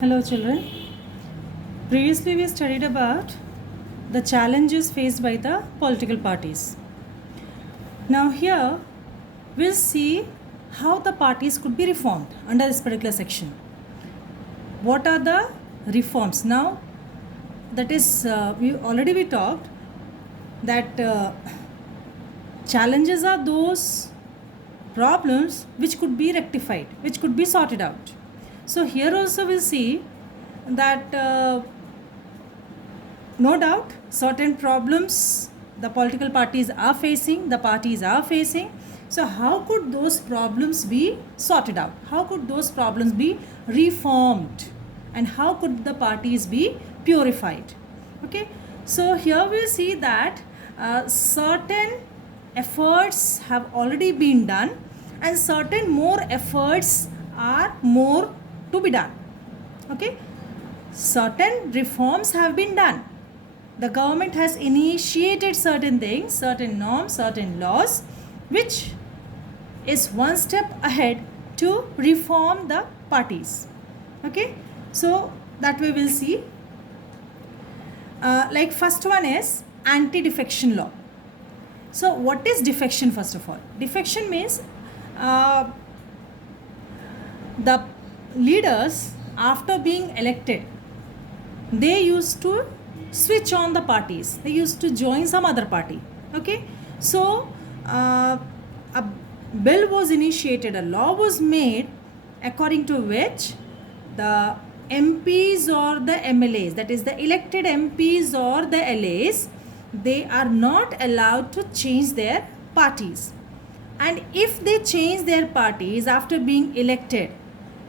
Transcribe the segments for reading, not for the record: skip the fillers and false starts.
Hello, children. Previously, we studied about the challenges faced by the political parties. Now, here we'll see how the parties could be reformed under this particular section. What are the reforms? Now, that is, we talked that challenges are those problems which could be rectified, which could be sorted out. So, here also we'll see that no doubt certain problems the political parties are facing, the parties are facing. So, how could those problems be sorted out? How could those problems be reformed? And how could the parties be purified? Okay, so here we'll see that certain efforts have already been done and certain more efforts are more to be done. Okay, certain reforms have been done. The government has initiated certain things, certain norms, certain laws, which is one step ahead to reform the parties. Okay, so that we will see. Like first one is anti-defection law. So what is defection first of all? Defection means the leaders after being elected, they used to switch on the parties, they used to join some other party. Okay, so a bill was initiated, a law was made according to which the MPs or the MLAs, that is the elected MPs or the LAs, they are not allowed to change their parties. And if they change their parties after being elected,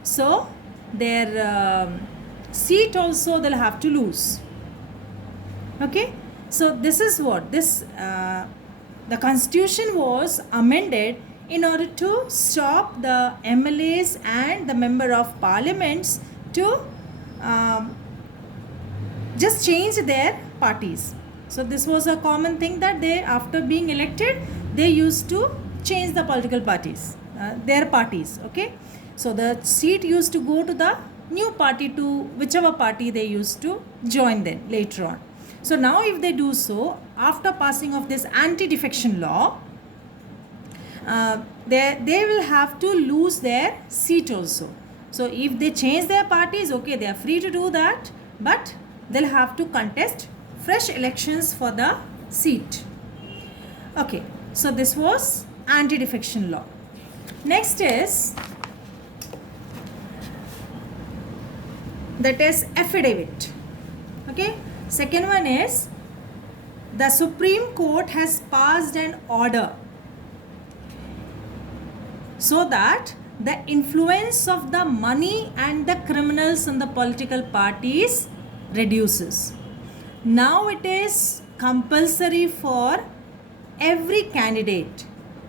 so their seat also they'll have to lose. Okay, so this is what this the constitution was amended in order to stop the MLAs and the member of parliaments to just change their parties. So this was a common thing that they, after being elected, they used to change the political parties, their parties. Okay, so the seat used to go to the new party, to whichever party they used to join then later on. So now if they do so, after passing of this anti-defection law, they will have to lose their seat also. So if they change their parties, okay, they are free to do that, but they'll have to contest fresh elections for the seat. Okay, so this was anti-defection law. Next is, that is affidavit. Okay, second one is the Supreme Court has passed an order so that the influence of the money and the criminals in the political parties reduces. Now it is compulsory for every candidate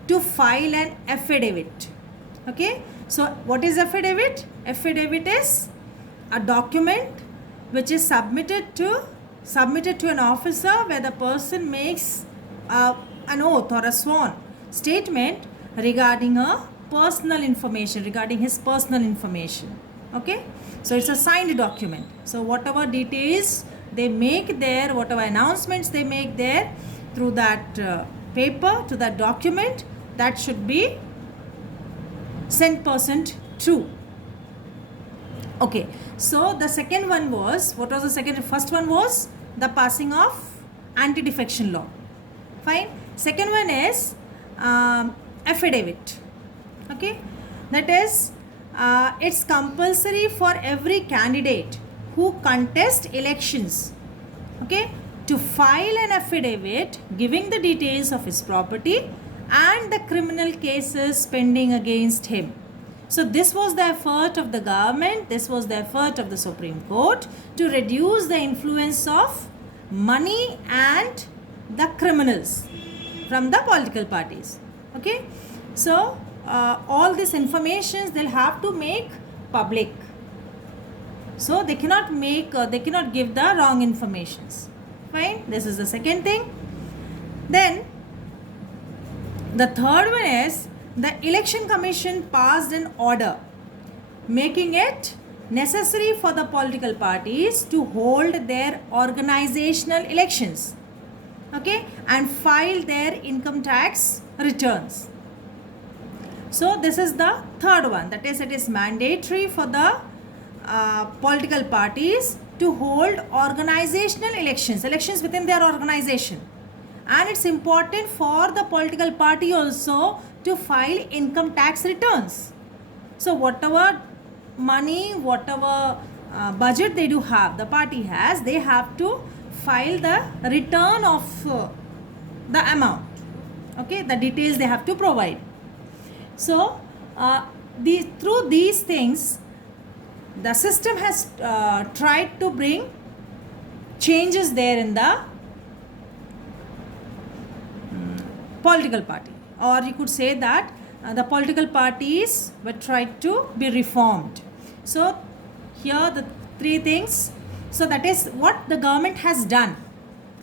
to file an affidavit. Okay, so what is affidavit? Affidavit is a document which is submitted to an officer where the person makes an oath or a sworn statement regarding a personal information, regarding his personal information. Okay, so it's a signed document. So whatever details they make there, whatever announcements they make there through that paper, to that document, that should be 100% true. Okay, so the second one was, what was the second? First one was the passing of anti-defection law. Fine. Second one is affidavit. Okay, that is it's compulsory for every candidate who contest elections, okay, to file an affidavit giving the details of his property and the criminal cases pending against him. So this was the effort of the government, this was the effort of the Supreme Court to reduce the influence of money and the criminals from the political parties. Okay, so all these informations they'll have to make public. So they cannot make, they cannot give the wrong informations. Fine, this is the second thing. Then the third one is the Election Commission passed an order making it necessary for the political parties to hold their organizational elections, okay, and file their income tax returns. So this is the third one, that is, it is mandatory for the political parties to hold organizational elections within their organization, and it's important for the political party also to file income tax returns. So whatever money, whatever budget they do have, the party has, they have to file the return of the amount, okay, the details they have to provide. So through these things, the system has tried to bring changes there in the political party, or you could say that the political parties were tried to be reformed. So here the three things. So that is what the government has done.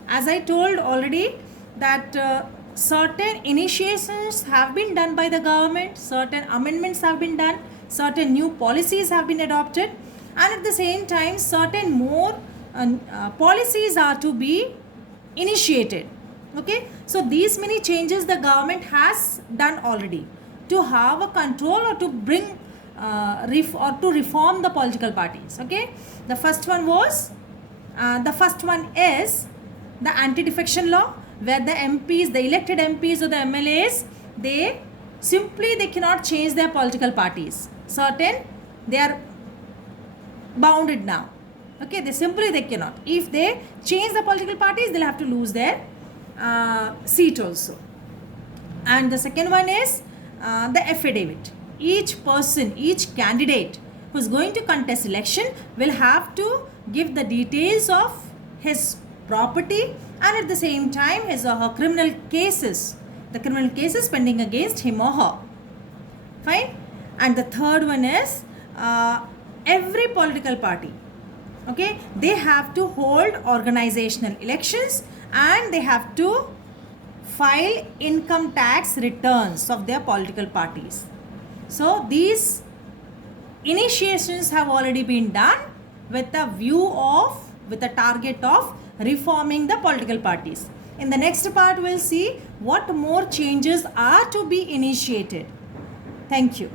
As I told already that certain initiations have been done by the government, certain amendments have been done, certain new policies have been adopted, and at the same time certain more policies are to be initiated. Okay, so these many changes the government has done already to have a control or to bring to reform the political parties. Okay, the first one is the anti-defection law, where the MPs, the elected MPs or the MLAs, they cannot change their political parties. Certain, they are bounded now. Okay, they cannot. If they change the political parties, they'll have to lose their seat also. And the second one is the affidavit. Each person, each candidate who is going to contest election will have to give the details of his property and at the same time his or her criminal cases, the criminal cases pending against him or her. Fine. And the third one is every political party, okay, they have to hold organizational elections and they have to file income tax returns of their political parties. So these initiations have already been done with a target of reforming the political parties. In the next part, we'll see what more changes are to be initiated. Thank you.